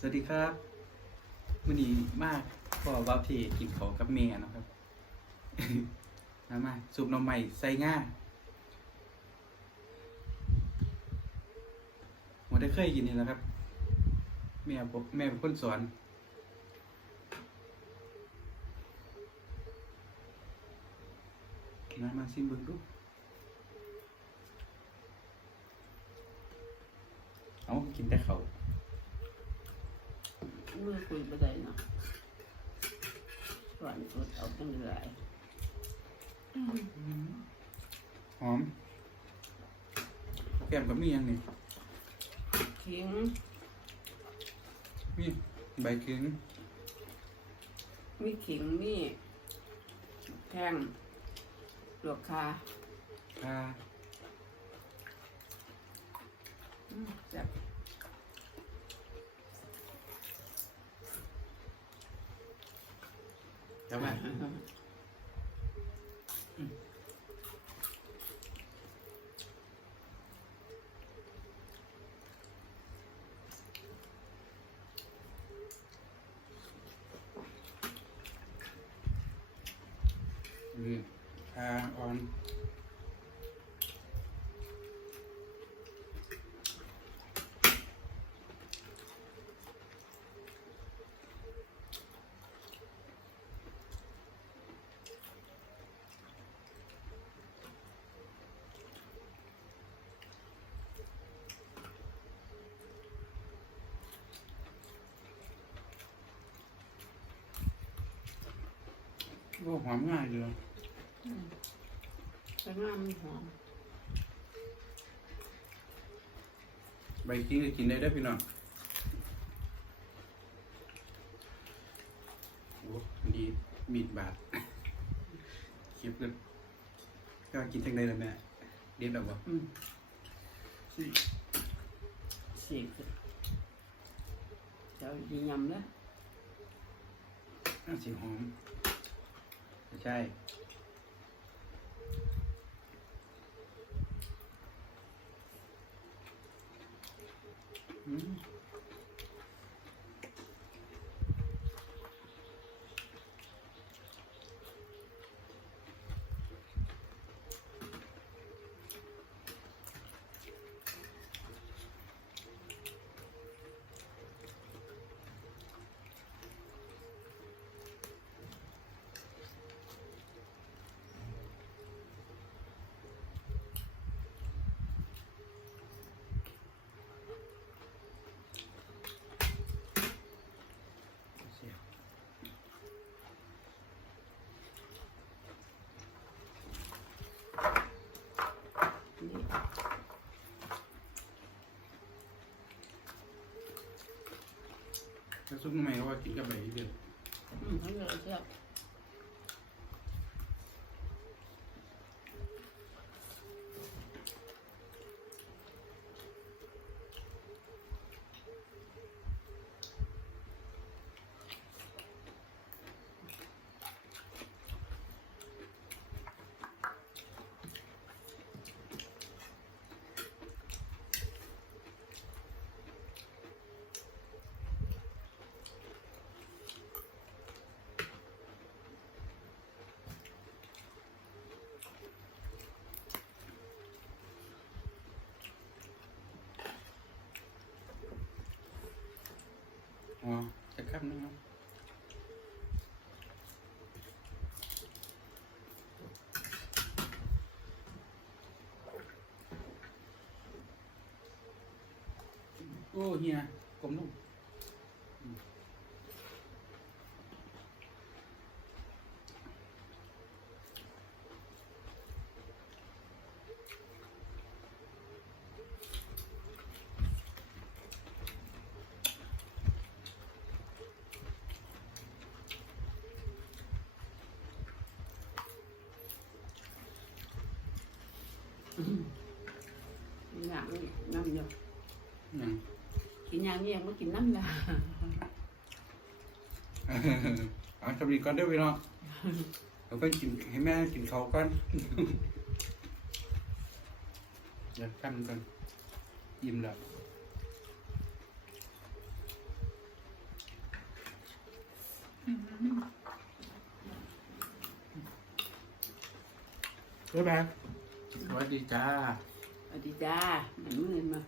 สวัสดีครับวันนี้มากพ่อว่าพี่กินขาวกับเมียนะครับมามาซุปน้ำใหม่ใส่ง่าหมดได้เคยกินนี่แล้วครับ แม่ผมแม่เป็นคนสอนมามาซิมเบิ่งดูเอากินแต่เขา มือคุยไปได้เนาะสวนสดเอาตั้งหลายหอม แก้มกับมีหยังนี่ขิงมีใบขิง มีขิงมีแข้งลวกคาข่าอืมแซ่บ แล้วมาอืมข่าอ่อน โอ้หอมง่ายเลยใส่งามมีหอมใบขิงก็กินได้เด้อพี่น้องโอ้ดีมีดบาดเก็บเลยก็กินทั้งใดแล้วแม่เด็ดแล้วบ่อืมสิสิเจ้าดียำเลยน่าสีหอม ไม่ใช่ อืม ถ้าซุปทำไมเขาว่ากินกับใบเดียว อืมเขาเยอะข้ามนะครับโอ้เฮีย กินน้ำนี่น้ำเดียอะนั่นกินน้ำนี่ยังไม่กินน้ำเลยเอาสวัสดีก่อนเด้วยพี่น้องเราไปกินให้แม่กินเขาวก่อนอยากกันก่อนยิ้มแล้ว Bye bye. วัสดีจ้า สวัสดีจ้ามันมืดมา